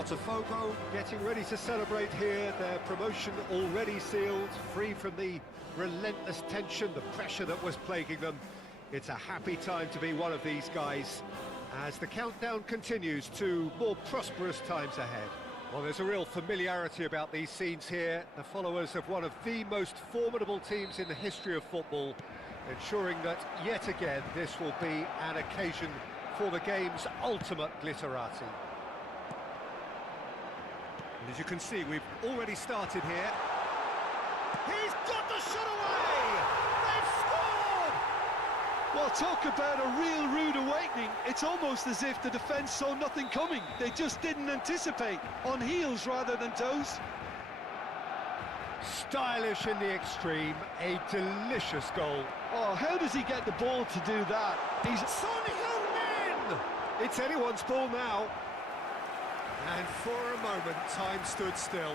Botafogo getting ready to celebrate here, their promotion already sealed, free from the relentless tension, the pressure that was plaguing them. It's a happy time to be one of these guys as the countdown continues to more prosperous times ahead. Well, there's a real familiarity about these scenes here, the followers of one of the most formidable teams in the history of football, ensuring that yet again this will be an occasion for the game's ultimate glitterati. And as you can see, we've already started here. He's got the shot away! They've scored! Well, talk about a real rude awakening. It's almost as if the defence saw nothing coming. They just didn't anticipate, on heels rather than toes. Stylish in the extreme, a delicious goal. Oh, how does he get the ball to do that? He's... Son Heung-min! It's anyone's ball now. And for a moment, time stood still.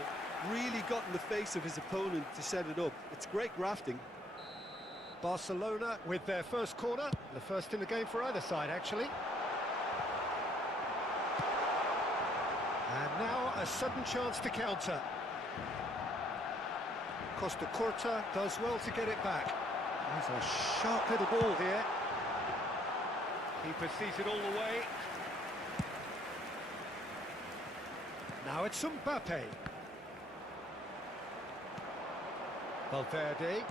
really got in the face of his opponent to set it up. It's great grafting. Barcelona with their first corner, the first in the game for either side, actually. And now a sudden chance to counter. Costa Curta does well to get it back. There's a sharp little ball here. Keeper sees it all the way. Now it's Mbappe. Valverde.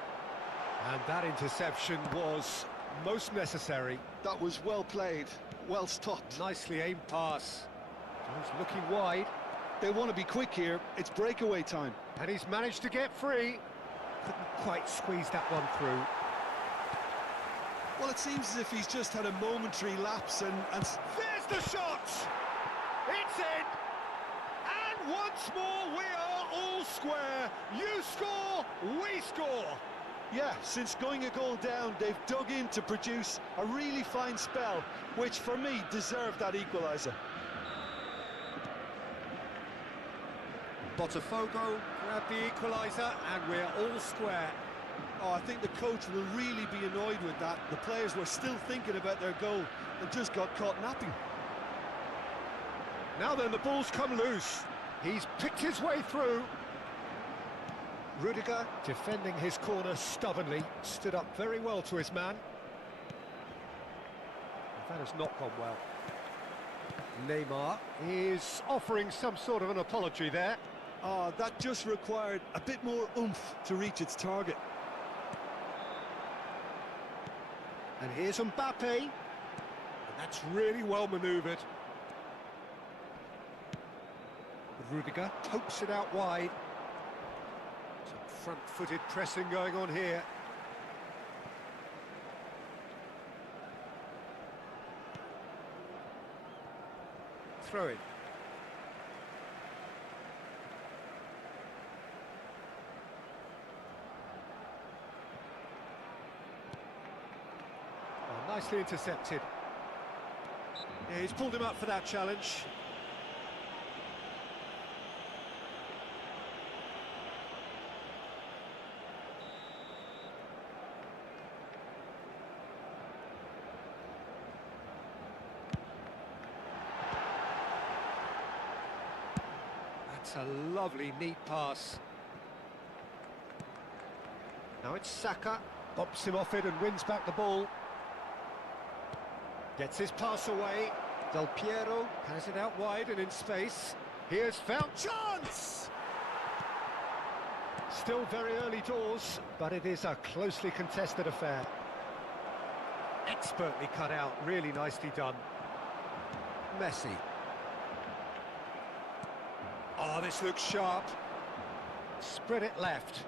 And that interception was most necessary. That was well played, well stopped. Nicely aimed pass. Just looking wide. They want to be quick here, it's breakaway time. And he's managed to get free. Couldn't quite squeeze that one through. Well, it seems as if he's just had a momentary lapse and... There's the shot! It's in! And once more we are all square. You score, we score. Yeah, since going a goal down, they've dug in to produce a really fine spell, which for me deserved that equaliser. Botafogo grab the equaliser and we're all square. Oh, I think the coach will really be annoyed with that. The players were still thinking about their goal and just got caught napping. Now then, the ball's come loose. He's picked his way through. Rudiger, defending his corner stubbornly, stood up very well to his man. That has not gone well. Neymar is offering some sort of an apology there. Oh, that just required a bit more oomph to reach its target. And here's Mbappe. And that's really well manoeuvred. Rudiger pokes it out wide. Some front-footed pressing going on here. Throw it. Oh, nicely intercepted. Yeah, he's pulled him up for that challenge. That's a lovely, neat pass. Now it's Saka, bops him off it and wins back the ball. Gets his pass away. Del Piero has it out wide and in space. Here's found chance! Still very early doors, but it is a closely contested affair. Expertly cut out, really nicely done. Messi. Oh, this looks sharp. Spread it left.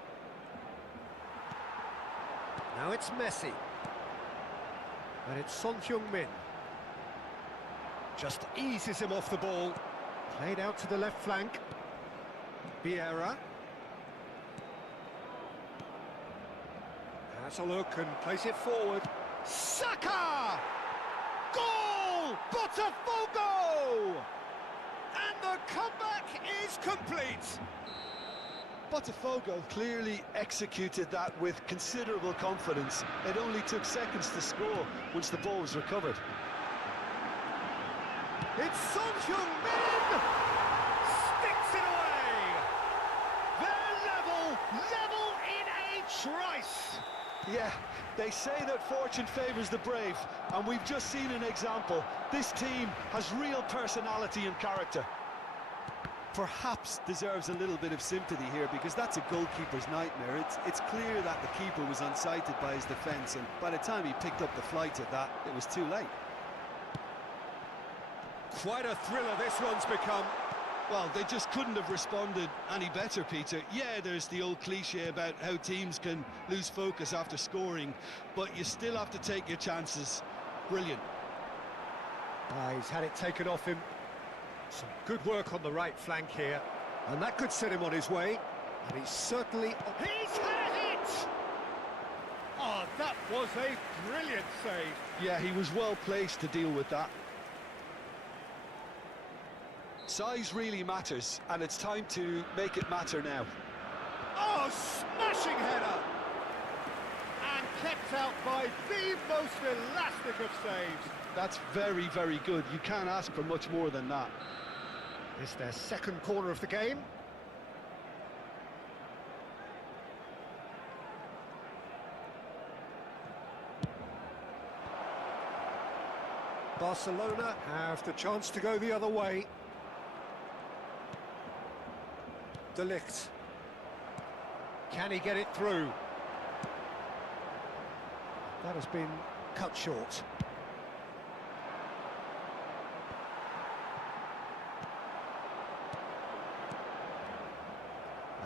Now it's Messi. And it's Son Heung-min. Just eases him off the ball. Played out to the left flank. Vieira. Has a look and plays it forward. Saka! Goal! Botafogo! And the comeback is complete. Botafogo clearly executed that with considerable confidence. It only took seconds to score once the ball was recovered. It's Son Heung-min! Level in a trice! Yeah, they say that fortune favours the brave, and we've just seen an example. This team has real personality and character. Perhaps deserves a little bit of sympathy here, because that's a goalkeeper's nightmare. It's clear that the keeper was unsighted by his defence, and by the time he picked up the flight of that, it was too late. Quite a thriller this one's become. Well, they just couldn't have responded any better, Peter. Yeah, there's the old cliche about how teams can lose focus after scoring, but you still have to take your chances. Brilliant. He's had it taken off him. Some good work on the right flank here, and that could set him on his way. And he's certainly... He's had a hit! Oh, that was a brilliant save. Yeah, he was well placed to deal with that. Size really matters, and it's time to make it matter now. Oh, smashing header! And kept out by the most elastic of saves. That's very, very good. You can't ask for much more than that. It's their second corner of the game. Barcelona have the chance to go the other way. De Ligt. Can he get it through? That has been cut short.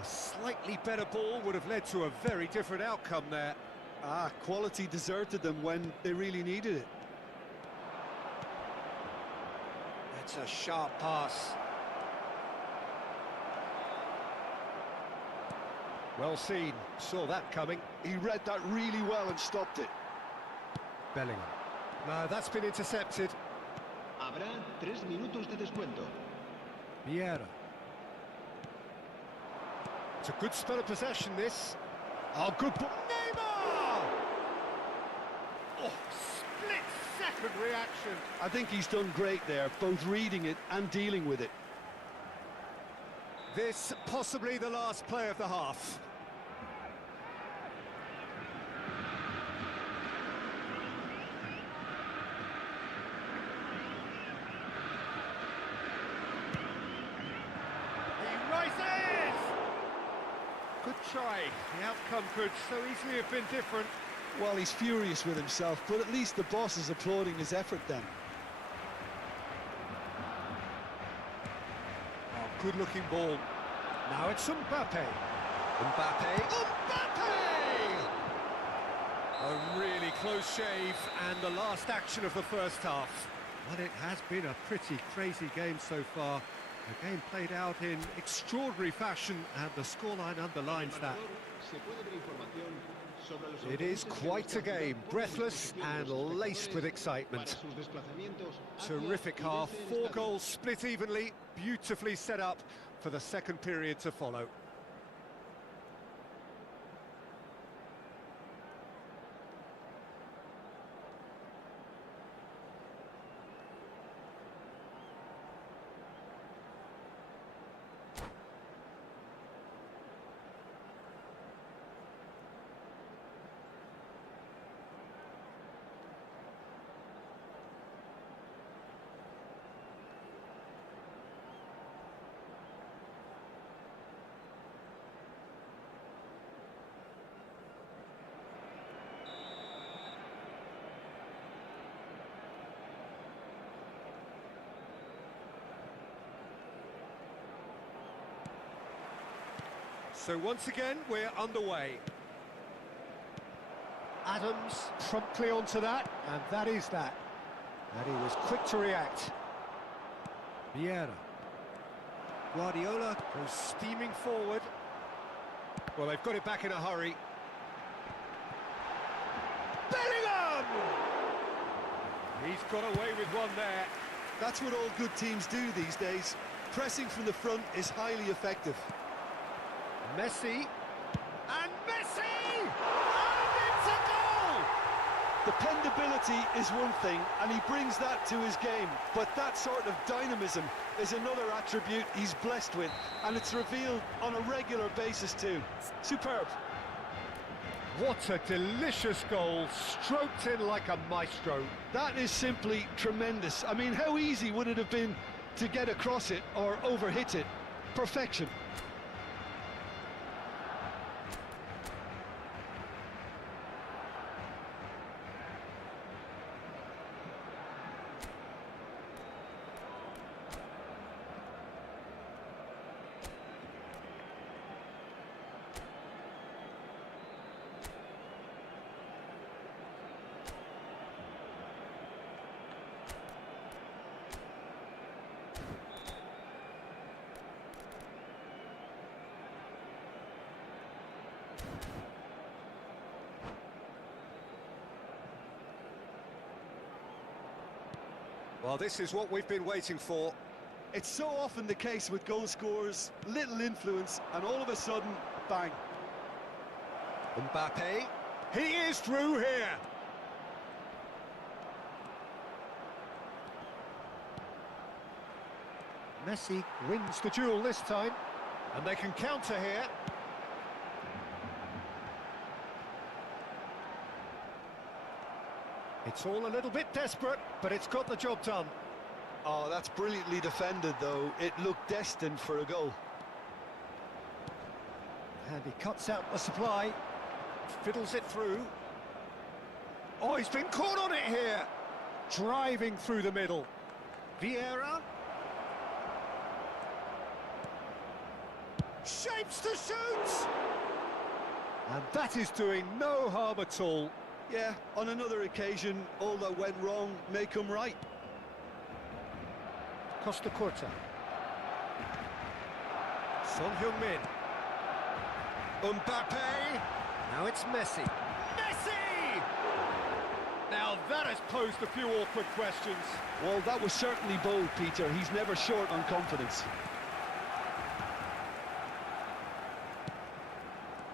A slightly better ball would have led to a very different outcome there. Quality deserted them when they really needed it. That's a sharp pass. Well seen, saw that coming. He read that really well and stopped it. Bellingham. No, that's been intercepted. Habrá 3 minutos de descuento. Vieira. It's a good spell of possession, this. Oh, good ball. Neymar! Oh, split-second reaction. I think he's done great there, both reading it and dealing with it. This possibly the last play of the half. He rises! Good try. The outcome could so easily have been different. Well, he's furious with himself, but at least the boss is applauding his effort then. Good-looking ball. Now it's Mbappe. Mbappe. A really close shave, and the last action of the first half. Well, it has been a pretty crazy game so far. A game played out in extraordinary fashion, and the scoreline underlines that. It is quite a game, breathless and laced with excitement. Terrific half, 4 goals split evenly, beautifully set up for the second period to follow. So once again, we're underway. Adams promptly onto that, and that is that. And he was quick to react. Vieira. Guardiola goes steaming forward. Well, they've got it back in a hurry. Bellingham! He's got away with one there. That's what all good teams do these days. Pressing from the front is highly effective. Messi, and Messi! And it's a goal! Dependability is one thing, and he brings that to his game, but that sort of dynamism is another attribute he's blessed with, and it's revealed on a regular basis too. Superb. What a delicious goal, stroked in like a maestro. That is simply tremendous. I mean, how easy would it have been to get across it or overhit it? Perfection. Well, this is what we've been waiting for. It's so often the case with goal scorers, little influence, and all of a sudden, bang. Mbappe, he is through here. Messi wins the duel this time, and they can counter here. It's all a little bit desperate, but it's got the job done. Oh, that's brilliantly defended, though. It looked destined for a goal. And he cuts out the supply, fiddles it through. Oh, he's been caught on it here. Driving through the middle. Vieira. Shapes to shoot! And that is doing no harm at all. Yeah, on another occasion, all that went wrong may come right. Costa Curta. Son Heung-min. Mbappe. Now it's Messi. Messi! Now that has posed a few awkward questions. Well, that was certainly bold, Peter. He's never short on confidence.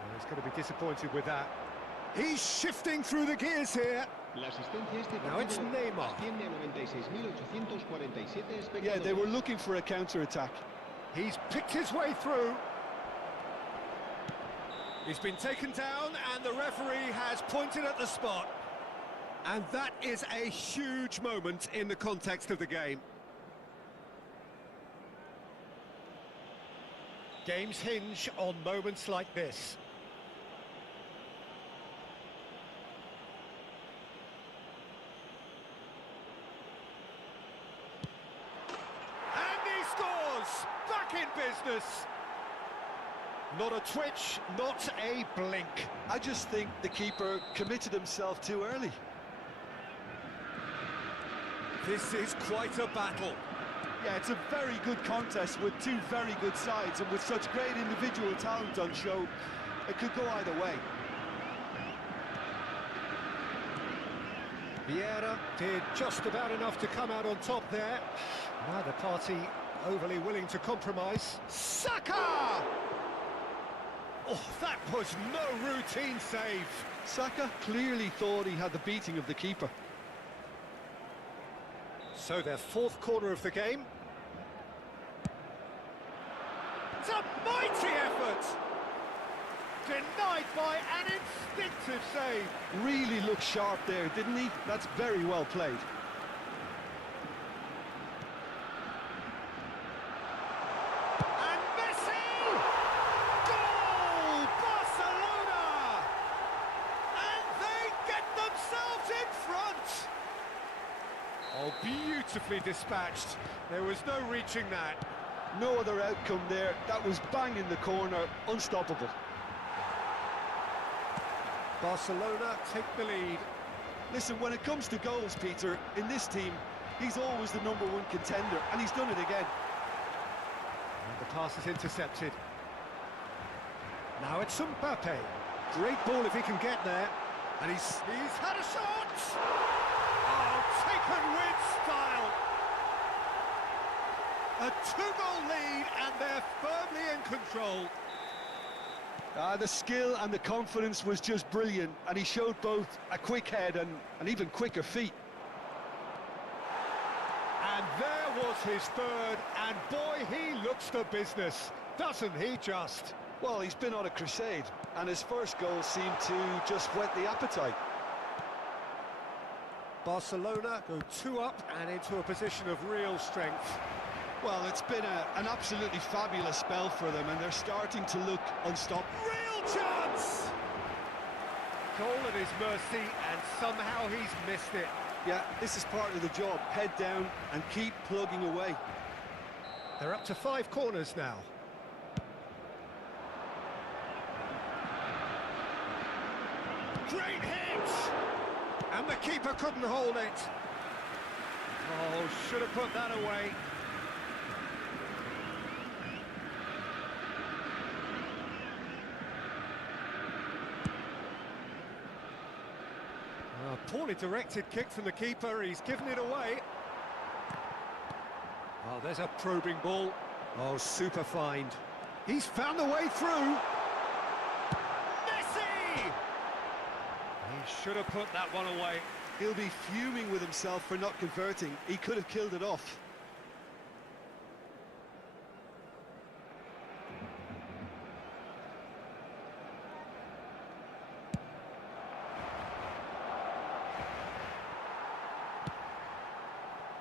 Well, he's going to be disappointed with that. He's shifting through the gears here. Now it's Neymar. Yeah, they were looking for a counter-attack. He's picked his way through. He's been taken down and the referee has pointed at the spot. And that is a huge moment in the context of the game. Games hinge on moments like this. Back in business. Not a twitch, not a blink. I just think the keeper committed himself too early. This is quite a battle. Yeah, it's a very good contest with two very good sides, and with such great individual talent on show, it could go either way. Vieira did just about enough to come out on top there. Neither party overly willing to compromise. Saka! Oh, that was no routine save. Saka clearly thought he had the beating of the keeper. So their fourth corner of the game. It's a mighty effort! Denied by an instinctive save. Really looked sharp there, didn't he? That's very well played. Oh, beautifully dispatched. There was no reaching that. No other outcome there. That was bang in the corner, unstoppable. Barcelona take the lead. Listen, when it comes to goals, Peter, in this team, he's always the #1 contender, and he's done it again. And the pass is intercepted. Now it's Mbappe. Great ball if he can get there. And he's had a shot! Oh, taken with style! A 2-goal lead, and they're firmly in control. The skill and the confidence was just brilliant, and he showed both a quick head and even quicker feet. And there was his third, and boy, he looks the business, doesn't he just? Well, he's been on a crusade, and his first goal seemed to just whet the appetite. Barcelona go 2 up and into a position of real strength. Well, it's been an absolutely fabulous spell for them, and they're starting to look unstoppable. Real chance! Goal at his mercy, and somehow he's missed it. Yeah, this is part of the job. Head down and keep plugging away. They're up to 5 corners now. Great hit! And the keeper couldn't hold it. Oh, should have put that away. Poorly directed kick from the keeper, he's given it away. Oh, there's a probing ball. Oh, super find. He's found the way through. Messi! He should have put that one away. He'll be fuming with himself for not converting. He could have killed it off.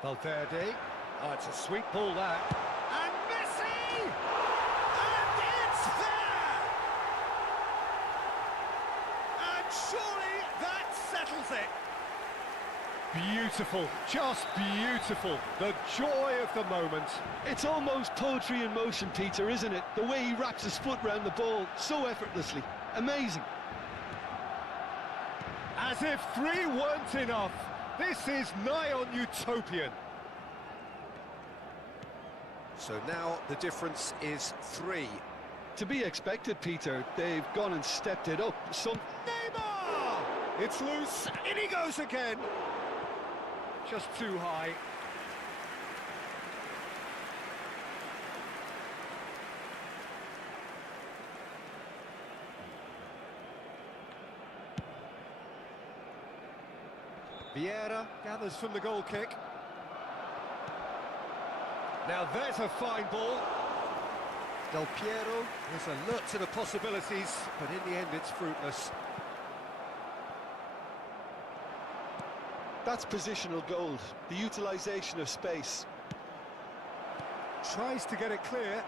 Valverde. Oh, it's a sweet ball, that. And Messi! And it's there! And surely that settles it. Beautiful, just beautiful. The joy of the moment. It's almost poetry in motion, Peter, isn't it? The way he wraps his foot round the ball so effortlessly. Amazing. As if 3 weren't enough. This is nigh on utopian. So now the difference is 3. To be expected, Peter. They've gone and stepped it up. Neymar! It's loose, in he goes again. Just too high. Vieira gathers from the goal kick. Now there's a fine ball. Del Piero is alert to the possibilities, but in the end it's fruitless. That's positional gold, the utilisation of space. Tries to get it clear.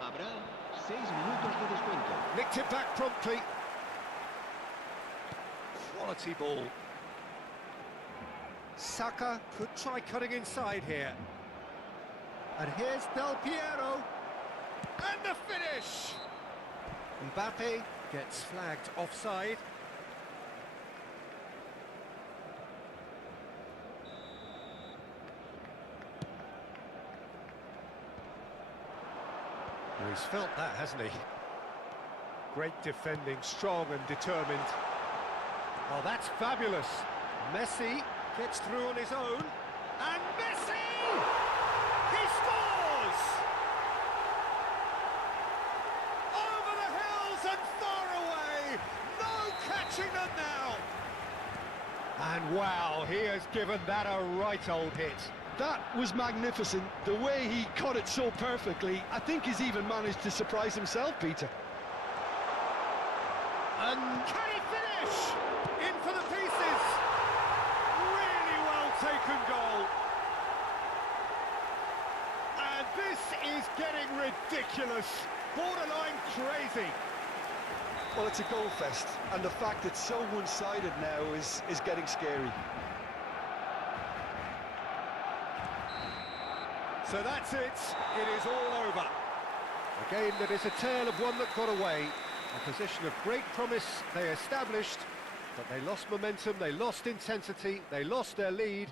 Habrá 6 minutos de descuento. Nicked it back promptly. Quality ball. Saka could try cutting inside here. And here's Del Piero. And the finish! Mbappe gets flagged offside. Well, he's felt that, hasn't he? Great defending, strong and determined. Oh, that's fabulous. Messi gets through on his own. And Messi! He scores! Over the hills and far away. No catching them now. And wow, he has given that a right old hit. That was magnificent. The way he caught it so perfectly, I think he's even managed to surprise himself, Peter. And can he finish? In for the pieces. Really well taken goal. And this is getting ridiculous. Borderline crazy. Well, it's a goal fest, and the fact it's so one-sided now is getting scary. So that's it. It is all over. A game that is a tale of one that got away. A position of great promise they established, but they lost momentum, they lost intensity, they lost their lead,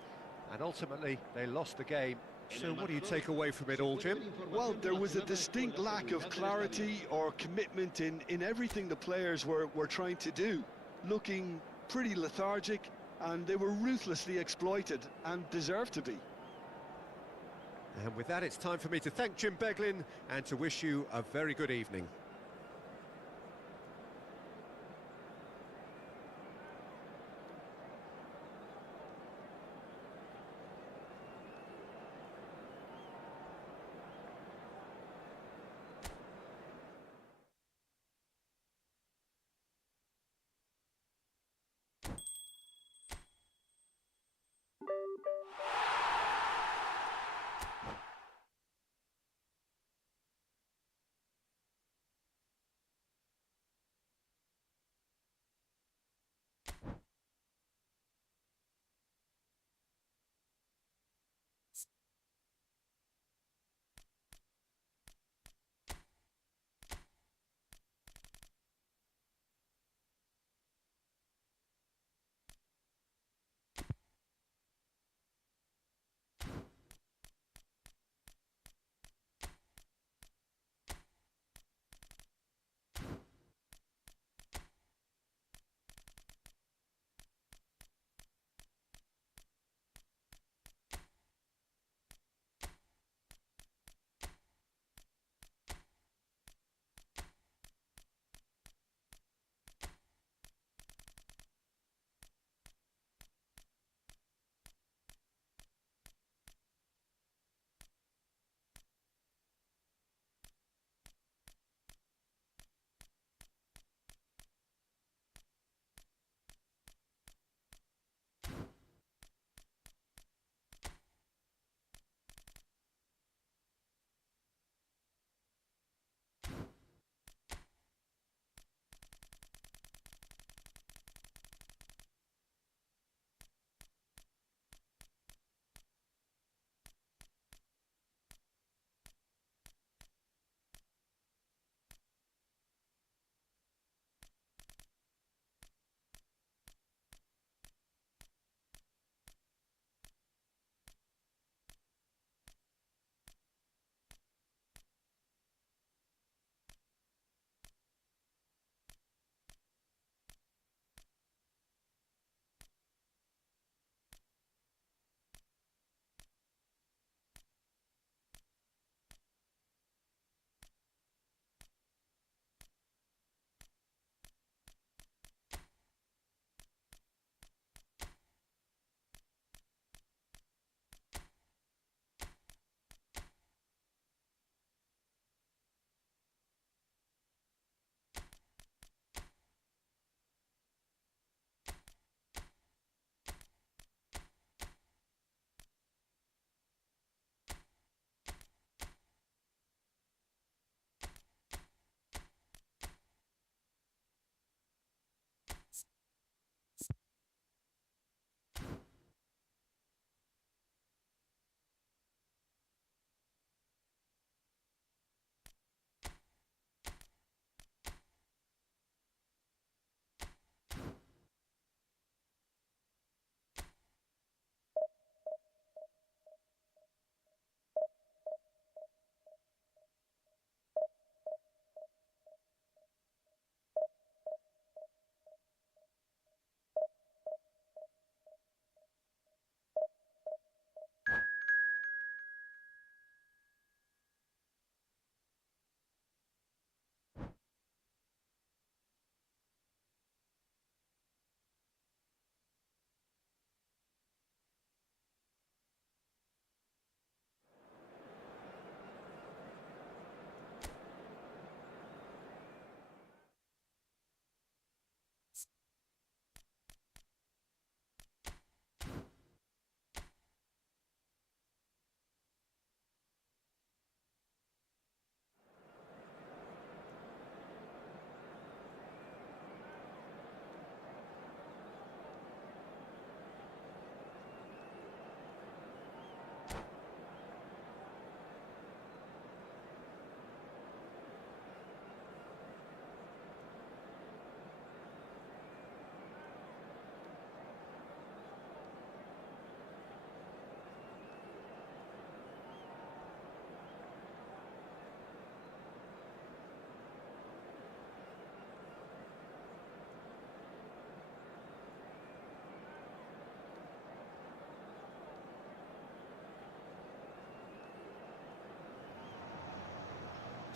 and ultimately they lost the game. So what do you take away from it all, Jim? Well, there was a distinct lack of clarity or commitment in everything the players were trying to do. Looking pretty lethargic, and they were ruthlessly exploited, and deserved to be. And with that, it's time for me to thank Jim Beglin and to wish you a very good evening.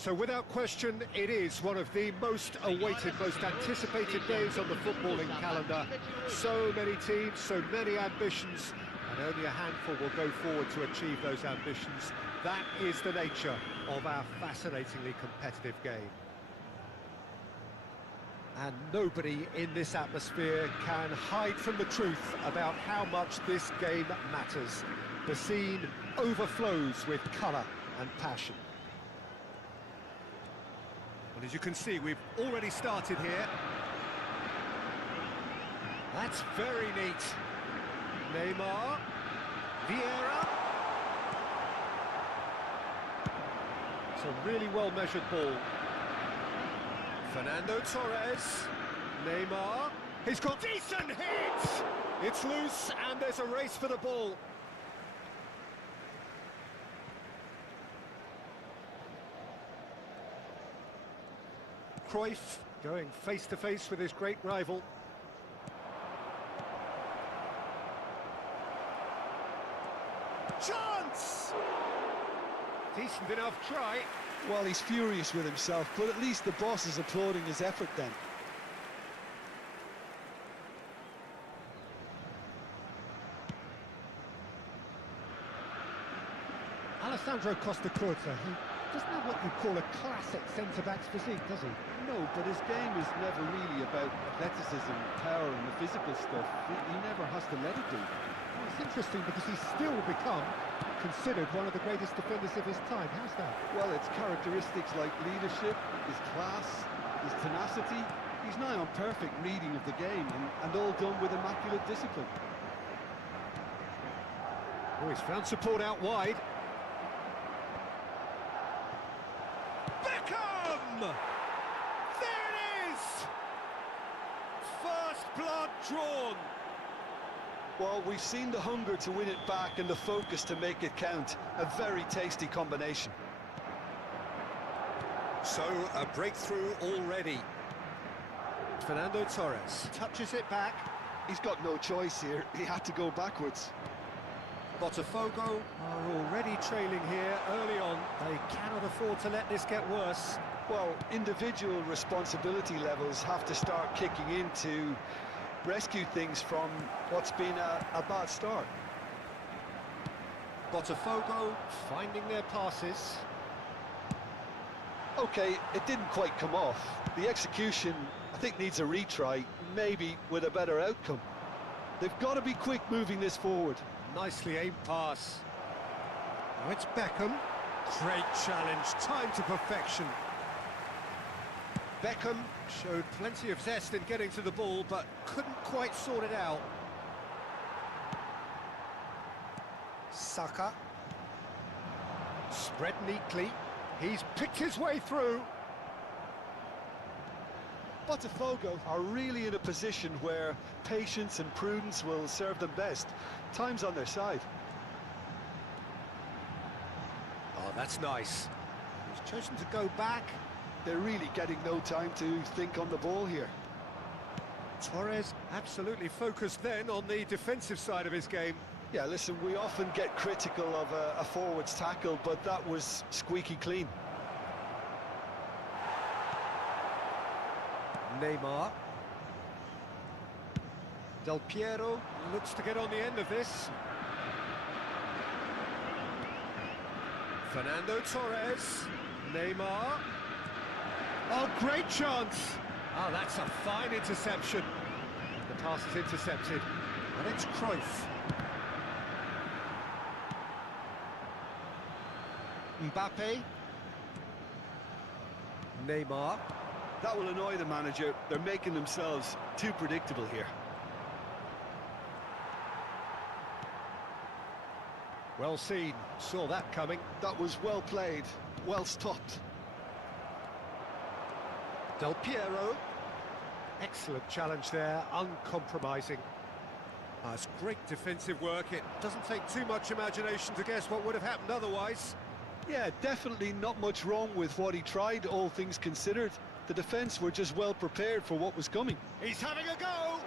So without question, it is one of the most awaited, most anticipated days on the footballing calendar. So many teams, so many ambitions, and only a handful will go forward to achieve those ambitions. That is the nature of our fascinatingly competitive game. And nobody in this atmosphere can hide from the truth about how much this game matters. The scene overflows with colour and passion. Well, as you can see, we've already started here. That's very neat. Neymar, Vieira. It's a really well-measured ball. Fernando Torres, Neymar, he's got decent hits! It's loose and there's a race for the ball. Cruyff going face-to-face with his great rival. Chance! Decent enough try. Well, he's furious with himself, but at least the boss is applauding his effort then. Alessandro Costa-Curta, he doesn't have what you call a classic centre-back's physique, does he? No, but his game is never really about athleticism, power and the physical stuff. He never has to let it do. Well, it's interesting because he's still become considered one of the greatest defenders of his time. How's that? Well, it's characteristics like leadership, his class, his tenacity. He's nigh on perfect reading of the game and all done with immaculate discipline. Oh, he's found support out wide. Beckham! There it is! First blood drawn. Well, we've seen the hunger to win it back and the focus to make it count. A very tasty combination. So, a breakthrough already. Fernando Torres touches it back. He's got no choice here. He had to go backwards. Botafogo are already trailing here early on. They cannot afford to let this get worse. Well, individual responsibility levels have to start kicking in to rescue things from what's been a bad start. Botafogo finding their passes. Okay, it didn't quite come off. The execution, I think, needs a retry, maybe with a better outcome. They've got to be quick moving this forward. Nicely aimed pass. Now it's Beckham. Great challenge, timed to perfection. Beckham showed plenty of zest in getting to the ball, but couldn't quite sort it out. Saka. Spread neatly. He's picked his way through. Botafogo are really in a position where patience and prudence will serve them best. Time's on their side. Oh, that's nice. He's chosen to go back. They're really getting no time to think on the ball here. Torres absolutely focused then on the defensive side of his game. Yeah, listen, we often get critical of a forward's tackle, but that was squeaky clean. Neymar. Del Piero looks to get on the end of this. Fernando Torres. Neymar. Oh, great chance! Oh, that's a fine interception. The pass is intercepted. And it's Cruyff. Mbappe. Neymar. That will annoy the manager. They're making themselves too predictable here. Well seen. Saw that coming. That was well played, well stopped. Del Piero. Excellent challenge there, uncompromising. It's great defensive work. It doesn't take too much imagination to guess what would have happened otherwise. Yeah, definitely not much wrong with what he tried, all things considered. The defence were just well prepared for what was coming. He's having a go!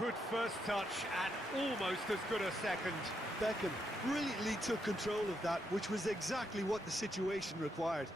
Good first touch and almost as good a second. Beckham brilliantly took control of that, which was exactly what the situation required.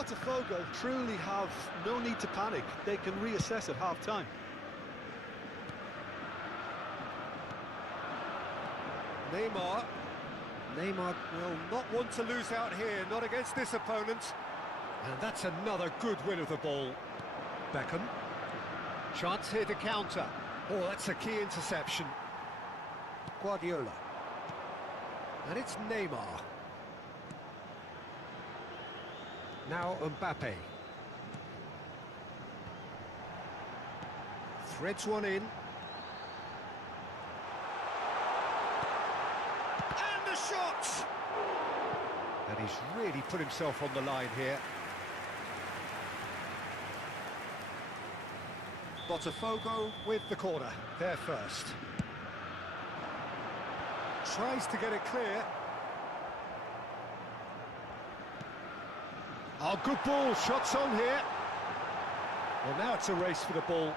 Botafogo truly have no need to panic. They can reassess at half-time. Neymar. Neymar will not want to lose out here, not against this opponent. And that's another good win of the ball. Beckham. Chance here to counter. Oh, that's a key interception. Guardiola. And it's Neymar. Now Mbappe. Threads one in. And the shot! And he's really put himself on the line here. Botafogo with the corner, there first. Tries to get it clear. Oh, good ball, shots on here. Well, now it's a race for the ball.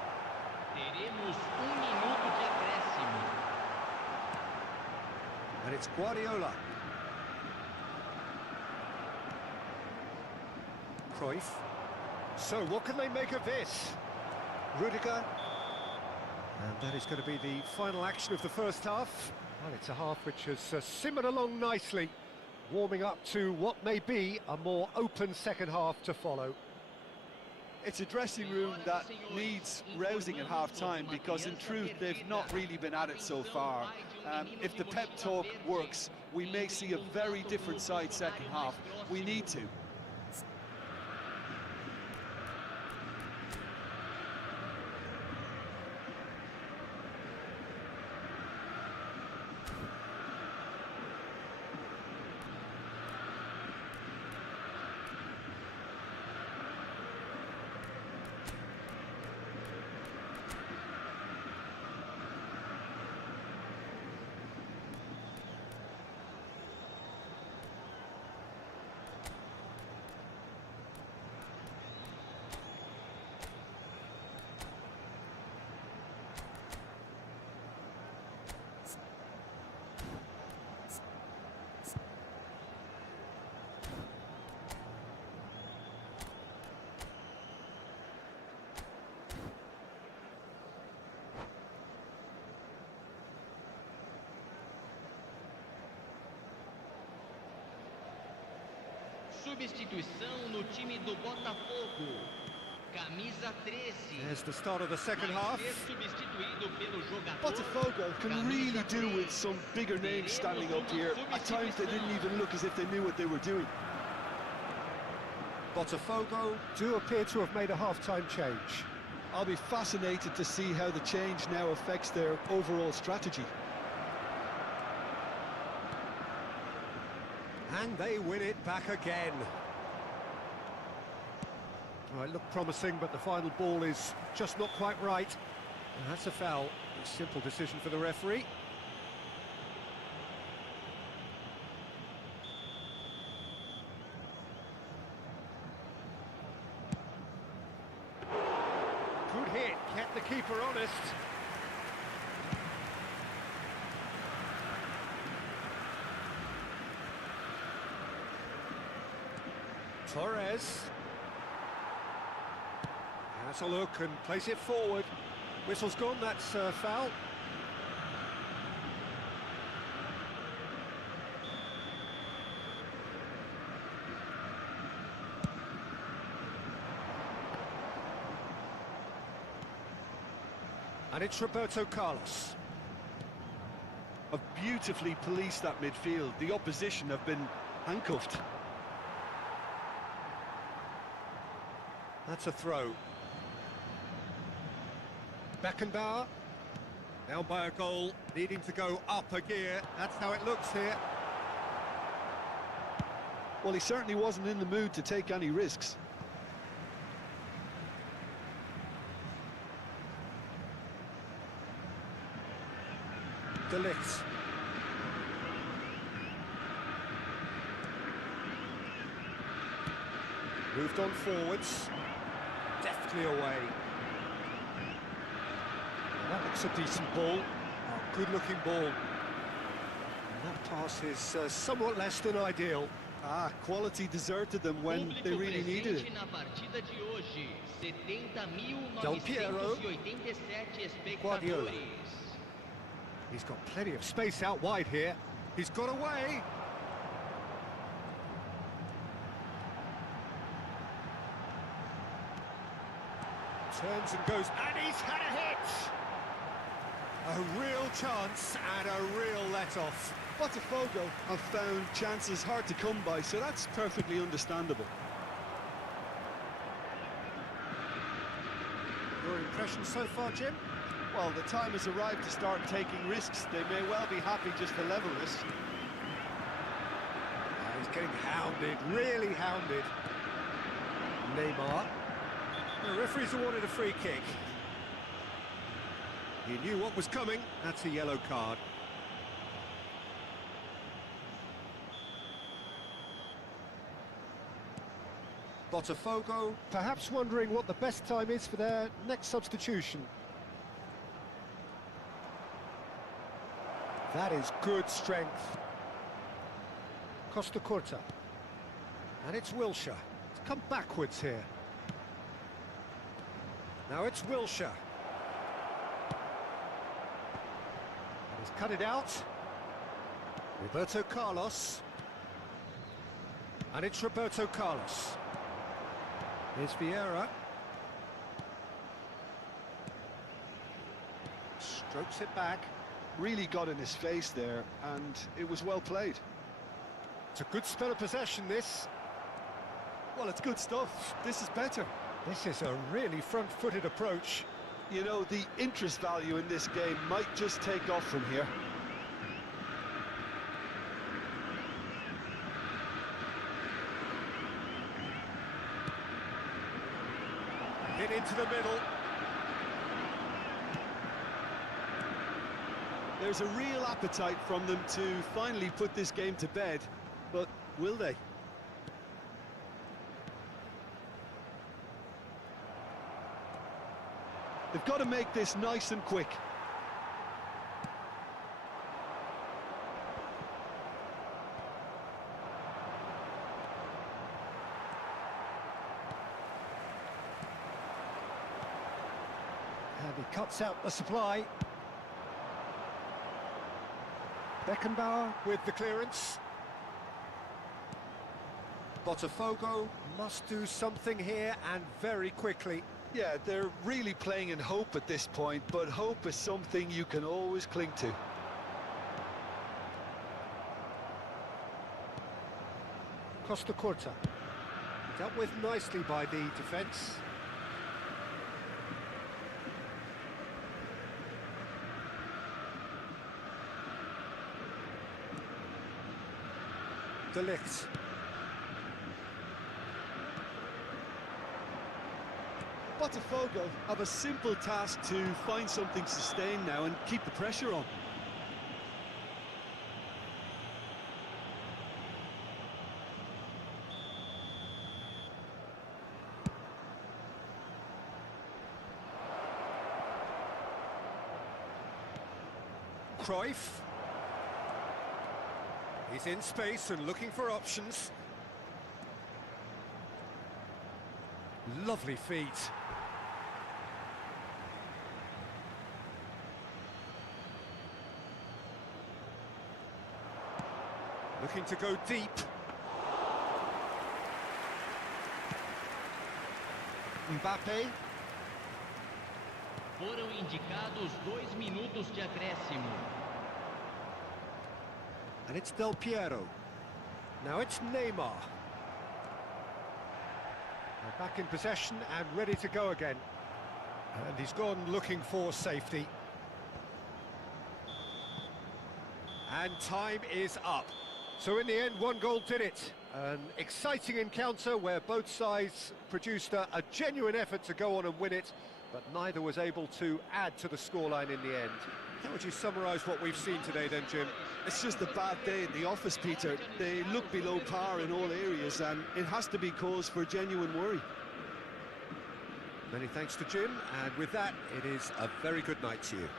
Teremos minuto de acréscimo. And it's Guardiola. Cruyff. So, what can they make of this? Rudiger. And that is going to be the final action of the first half. Well, it's a half which has simmered along nicely, warming up to what may be a more open second half to follow. It's a dressing room that needs rousing at half-time because, in truth, they've not really been at it so far. If the pep talk works, we may see a very different side second half. We need to. Substituição no time do Botafogo. Camisa 13. There's the start of the second half. Substituído pelo jogador. Botafogo can really do with some bigger names standing up here. At times they didn't even look as if they knew what they were doing. Botafogo do appear to have made a half-time change. I'll be fascinated to see how the change now affects their overall strategy. And they win it back again. Well, it looked promising, but the final ball is just not quite right. And that's a foul. A simple decision for the referee. Good hit, kept the keeper honest. Torres. Has a look and plays it forward. Whistle's gone, that's foul. And it's Roberto Carlos. Have beautifully policed that midfield. The opposition have been handcuffed. That's a throw. Beckenbauer, down by a goal, needing to go up a gear. That's how it looks here. Well, he certainly wasn't in the mood to take any risks. De Ligt. Moved on forwards. Deftly away. That looks a decent ball. Oh, good-looking ball. And that pass is somewhat less than ideal. Quality deserted them when they Público really needed it. presente na partida de hoje, Del Piero. 70.987 Guardiola. espectadores. He's got plenty of space out wide here. He's got away. Turns and goes, and he's had a hit! A real chance and a real let-off. Botafogo have found chances hard to come by, so that's perfectly understandable. Your impression so far, Jim? Well, the time has arrived to start taking risks. They may well be happy just to level this. He's getting hounded, really hounded. Neymar. The referee's awarded a free kick. He knew what was coming. That's a yellow card. Botafogo perhaps wondering what the best time is for their next substitution. That is good strength. Costa Curta. And it's Wilshere. It's come backwards here. Now it's Wilshere. And he's cut it out. Roberto Carlos. And it's Roberto Carlos. Here's Vieira. Strokes it back. Really got in his face there, and it was well played. It's a good spell of possession, this. Well, it's good stuff. This is better. This is a really front-footed approach. You know, the interest value in this game might just take off from here. Hit into the middle. There's a real appetite from them to finally put this game to bed, but will they? They've got to make this nice and quick. And he cuts out the supply. Beckenbauer with the clearance. Botafogo must do something here, and very quickly. Yeah, they're really playing in hope at this point, but hope is something you can always cling to. Costa Curta. Dealt with nicely by the defence. De Ligt. Botafogo have a simple task to find something sustained now and keep the pressure on. Cruyff. He's in space and looking for options. Lovely feet. Looking to go deep. Mbappé. Foram indicados 2 minutos de acréscimo. And it's Del Piero. Now it's Neymar. They're back in possession and ready to go again. And he's gone looking for safety. And time is up. So in the end, one goal did it. An exciting encounter where both sides produced a genuine effort to go on and win it, but neither was able to add to the scoreline in the end. How would you summarise what we've seen today then, Jim? It's just a bad day in the office, Peter. They look below par in all areas, and it has to be cause for genuine worry. Many thanks to Jim, and with that, it is a very good night to you.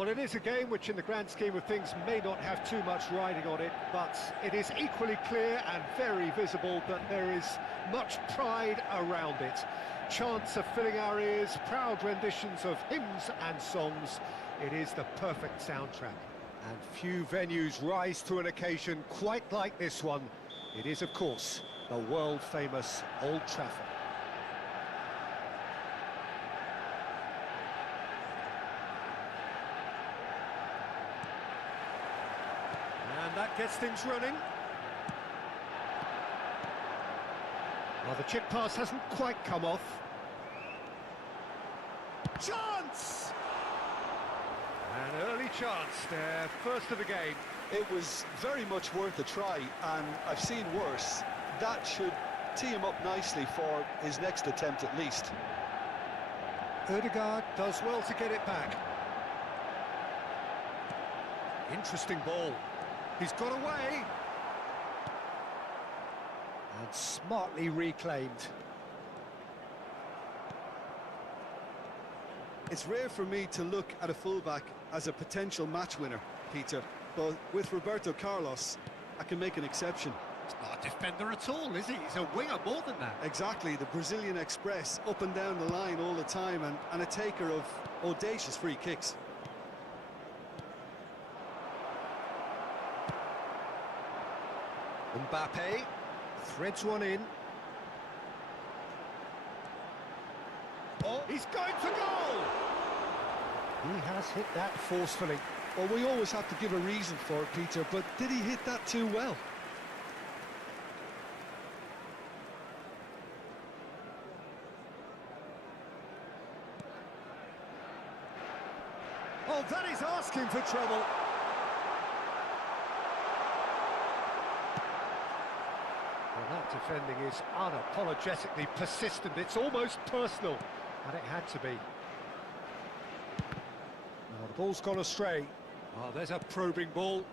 Well, it is a game which in the grand scheme of things may not have too much riding on it, but it is equally clear and very visible that there is much pride around it. Chants are filling our ears, proud renditions of hymns and songs. It is the perfect soundtrack. And few venues rise to an occasion quite like this one. It is, of course, the world-famous Old Trafford. And that gets things running. Well, the check pass hasn't quite come off. Chance! An early chance there, first of the game. It was very much worth a try, and I've seen worse. That should tee him up nicely for his next attempt at least. Ødegaard does well to get it back. Interesting ball. He's got away. And smartly reclaimed. It's rare for me to look at a fullback as a potential match winner, Peter, but with Roberto Carlos, I can make an exception. He's not a defender at all, is he? He's a winger more than that. Exactly, the Brazilian Express, up and down the line all the time, and a taker of audacious free kicks. Mbappe threads one in. Oh, he's going for goal! He has hit that forcefully. Well, we always have to give a reason for it, Peter, but did he hit that too well? Oh, that is asking for trouble. Well, that defending is unapologetically persistent. It's almost personal, and it had to be. Now, the ball's gone astray. Oh, there's a probing ball.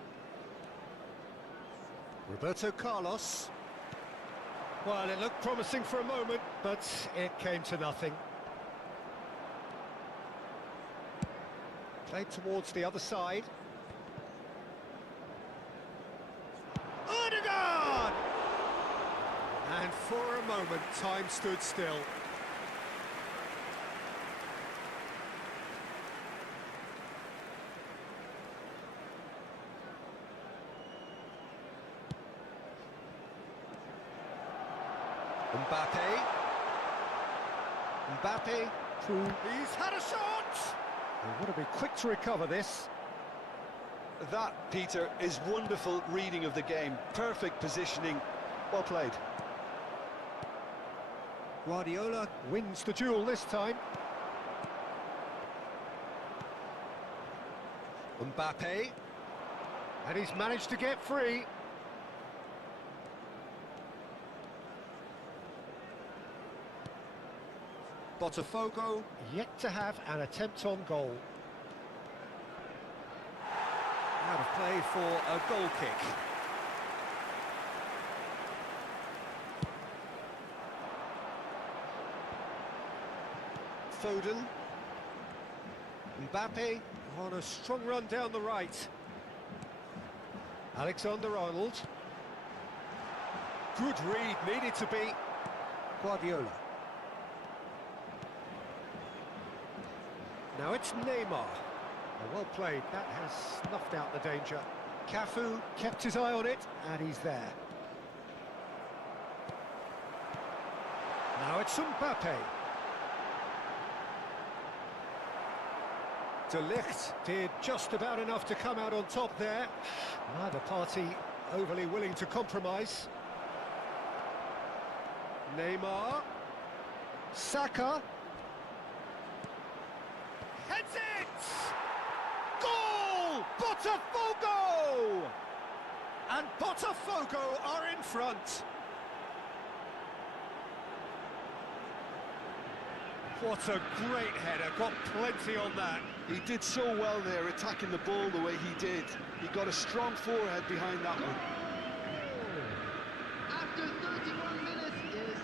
Roberto Carlos. Well, it looked promising for a moment, but it came to nothing. Played towards the other side. Ødegaard! And for a moment, time stood still. Mbappe. Mbappe. He's had a shot! They've got to be quick to recover this. That, Peter, is wonderful reading of the game. Perfect positioning. Well played. Guardiola wins the duel this time. Mbappe. And he's managed to get free. Botafogo yet to have an attempt on goal. Out of play for a goal kick. Foden. Mbappe on a strong run down the right. Alexander-Arnold. Good read, needed to be. Guardiola. Now it's Neymar. Oh, well played, that has snuffed out the danger. Cafu kept his eye on it, and he's there. Now it's Mbappe. De Ligt did just about enough to come out on top there. Neither party overly willing to compromise. Neymar. Saka. Heads it! Goal! Botafogo! And Botafogo are in front. What a great header, got plenty on that. He did so well there, attacking the ball the way he did. He got a strong forehead behind that one. After 31 minutes is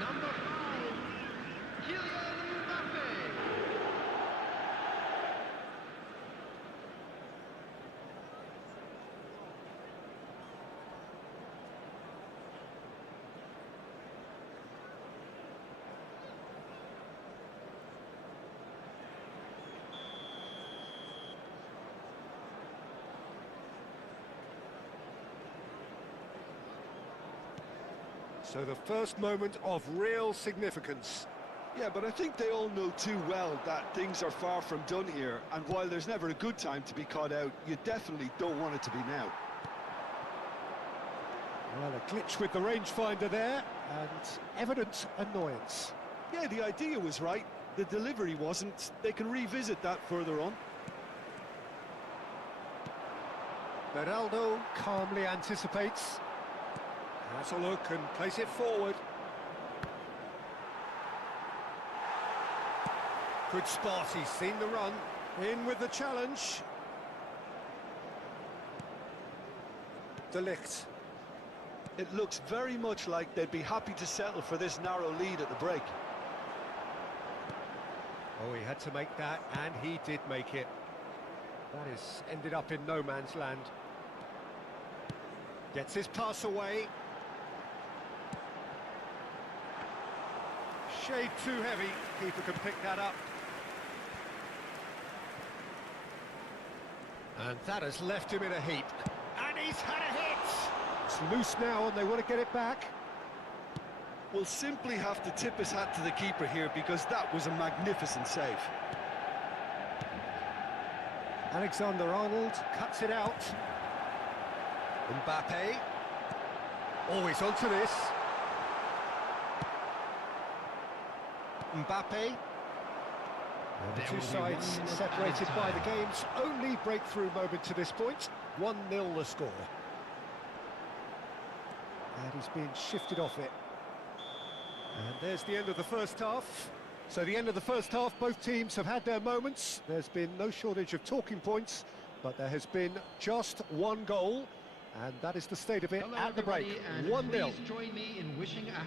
number 5, Kylian Mbappe. So the first moment of real significance. Yeah, but I think they all know too well that things are far from done here, and while there's never a good time to be caught out, you definitely don't want it to be now. Well, a glitch with the rangefinder there, and evident annoyance. Yeah, the idea was right, the delivery wasn't. They can revisit that further on. Beraldo calmly anticipates. Has a look and plays it forward. Good spot, he's seen the run. In with the challenge. De Ligt. It looks very much like they'd be happy to settle for this narrow lead at the break. Oh, he had to make that, and he did make it. That is ended up in no man's land. Gets his pass away. Shade too heavy. Keeper can pick that up. And that has left him in a heap. And he's had a hit! It's loose now and they want to get it back. We'll simply have to tip his hat to the keeper here because that was a magnificent save. Alexander-Arnold cuts it out. Mbappe. Always onto this. Mbappe. And the two sides separated by the game's only breakthrough moment to this point. 1-0 the score. And he's being shifted off it. And there's the end of the first half. So the end of the first half, both teams have had their moments. There's been no shortage of talking points, but there has been just one goal. And that is the state of it at the break. 1-0.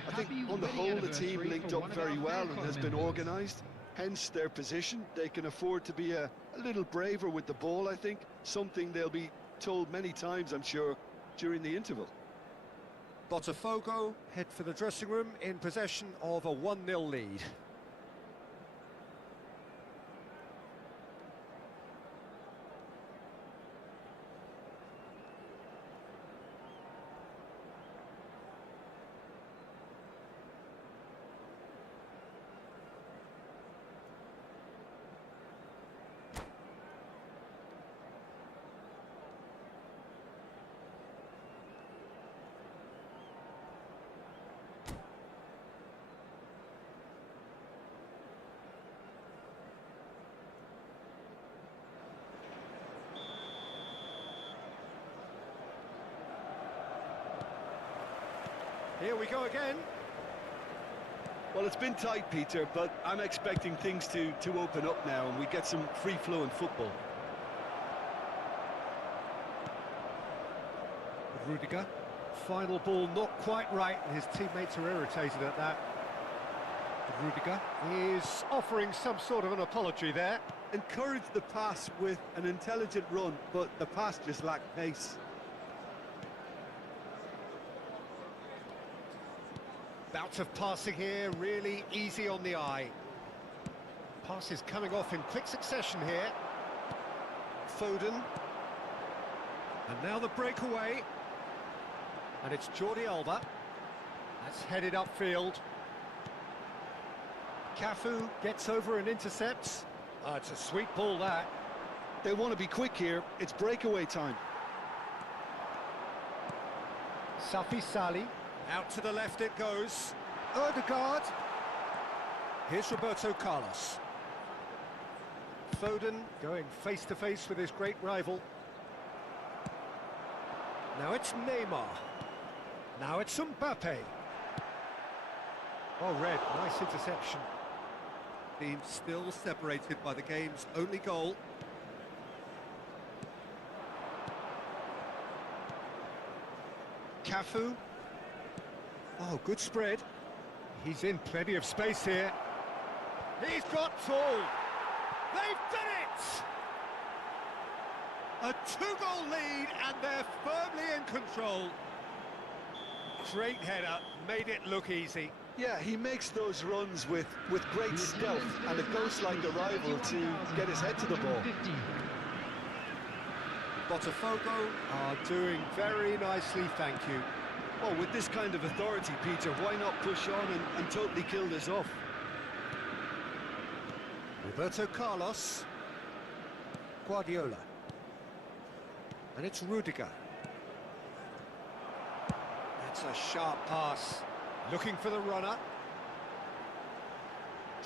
I think on the whole the team linked up very well and has been organised. Hence their position. They can afford to be a little braver with the ball, I think. Something they'll be told many times, I'm sure, during the interval. Botafogo head for the dressing room in possession of a 1-0 lead. Here we go again. Well, it's been tight, Peter, but I'm expecting things to open up now and we get some free-flowing football. Rudiger. Final ball not quite right, and his teammates are irritated at that. Rudiger is offering some sort of an apology there. Encouraged the pass with an intelligent run, but the pass just lacked pace. Bout of passing here, really easy on the eye. Passes coming off in quick succession here. Foden. And now the breakaway. And it's Jordi Alba. That's headed upfield. Cafu gets over and intercepts. Oh, it's a sweet ball, that. They want to be quick here. It's breakaway time. Safi Sali. Out to the left it goes. Odegaard. Here's Roberto Carlos. Foden going face-to-face with his great rival. Now it's Neymar. Now it's Mbappe. Oh, red. Nice interception. Team still separated by the game's only goal. Cafu. Oh, good spread. He's in plenty of space here. He's got tall. They've done it! A two-goal lead, and they're firmly in control. Great header, made it look easy. Yeah, he makes those runs with great stealth, and a ghost-like arrival to get his head to the ball. Botafogo are doing very nicely, thank you. Well, with this kind of authority, Peter, why not push on and totally kill this off? Roberto Carlos. Guardiola. And it's Rudiger. That's a sharp pass. Looking for the runner.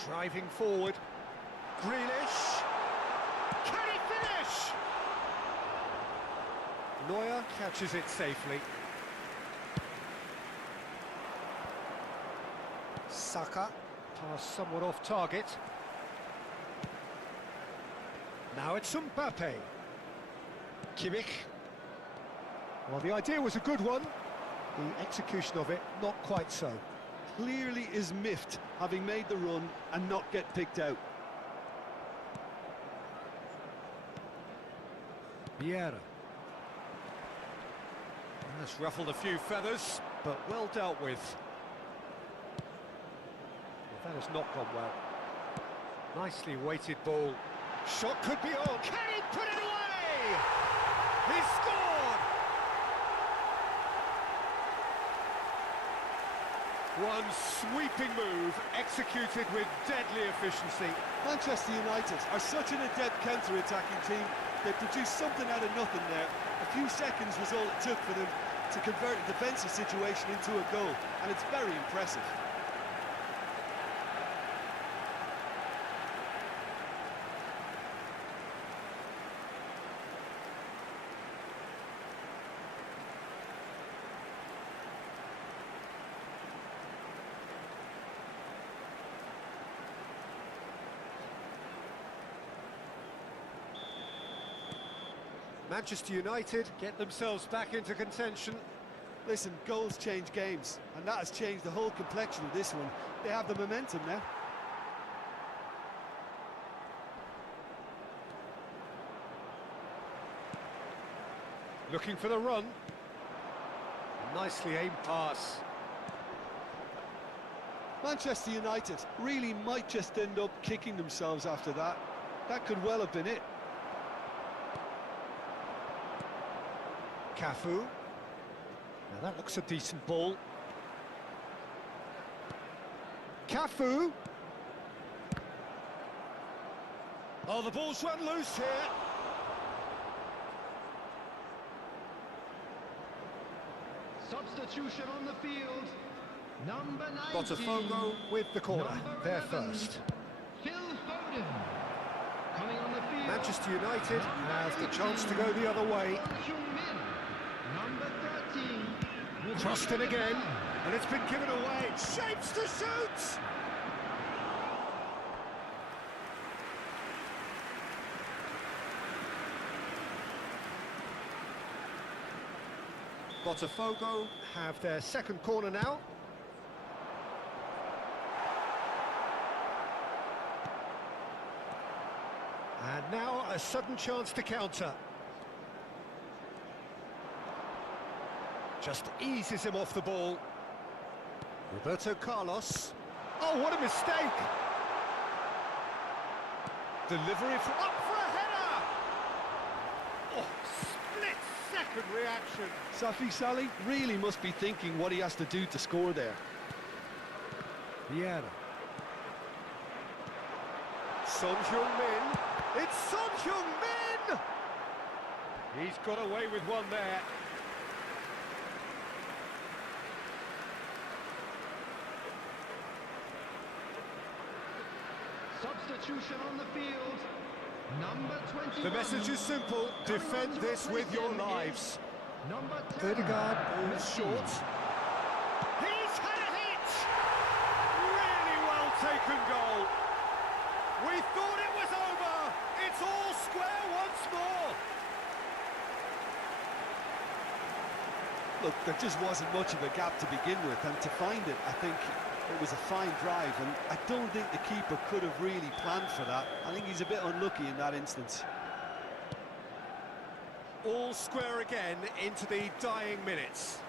Driving forward. Grealish. Can he finish? Neuer catches it safely. Saka. Pass somewhat off target. Now it's Mbappe. Kimmich. Well, the idea was a good one. The execution of it, not quite so. Clearly is miffed, having made the run and not get picked out. Vieira. That's ruffled a few feathers, but well dealt with. Well, that has not gone well. Nicely weighted ball. Shot could be on. Can he put it away? He scored! One sweeping move, executed with deadly efficiency. Manchester United are such an adept counter-attacking team. They produced something out of nothing there. A few seconds was all it took for them to convert a defensive situation into a goal, and it's very impressive. Manchester United get themselves back into contention. Listen, goals change games, and that has changed the whole complexion of this one. They have the momentum now. Looking for the run. Nicely aimed pass. Manchester United really might just end up kicking themselves after that. That could well have been it. Cafu. Now that looks a decent ball. Cafu. Oh, the ball's run loose here. Substitution on the field. Number 19. Botafogo with the corner. They're first. Phil Foden. Coming on the field. Manchester United have the chance to go the other way. Number 13. Crossed in again, and it's been given away. Shapes to shoot! Botafogo have their second corner now. And now a sudden chance to counter. Just eases him off the ball. Roberto Carlos. Oh, what a mistake! Delivery up for a header! Oh, split-second reaction. Safi Salih really must be thinking what he has to do to score there. Vieira. Son Heung-min. It's Son Heung-min! He's got away with one there. Substitution on the field. Number 21. The message is simple. Defend this with your lives. Number 10. Veter-games ball's short. He's had a hit! Really well taken goal. We thought it was over. It's all square once more. Look, there just wasn't much of a gap to begin with, and to find it, I think it was a fine drive, and I don't think the keeper could have really planned for that. I think he's a bit unlucky in that instance. All square again into the dying minutes.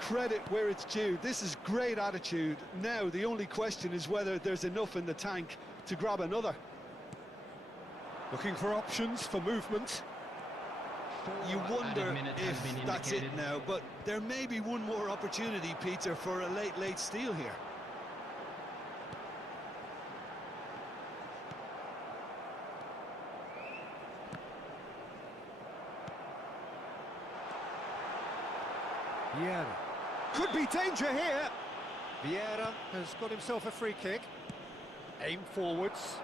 Credit where it's due. This is great attitude. Now, the only question is whether there's enough in the tank to grab another. Looking for options for movement. You wonder Added minute has if been that's it indicated. now, but there may be one more opportunity, Peter, for a late steal here. Vieira. Could be danger here. Vieira has got himself a free kick. Aim forwards.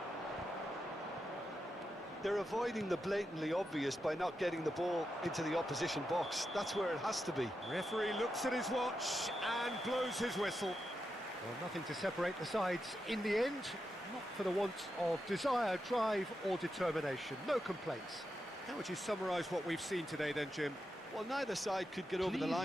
They're avoiding the blatantly obvious by not getting the ball into the opposition box. That's where it has to be. Referee looks at his watch and blows his whistle. Well, nothing to separate the sides in the end. Not for the want of desire, drive or determination. No complaints. How would you summarise what we've seen today then, Jim? Well, neither side could get over the line.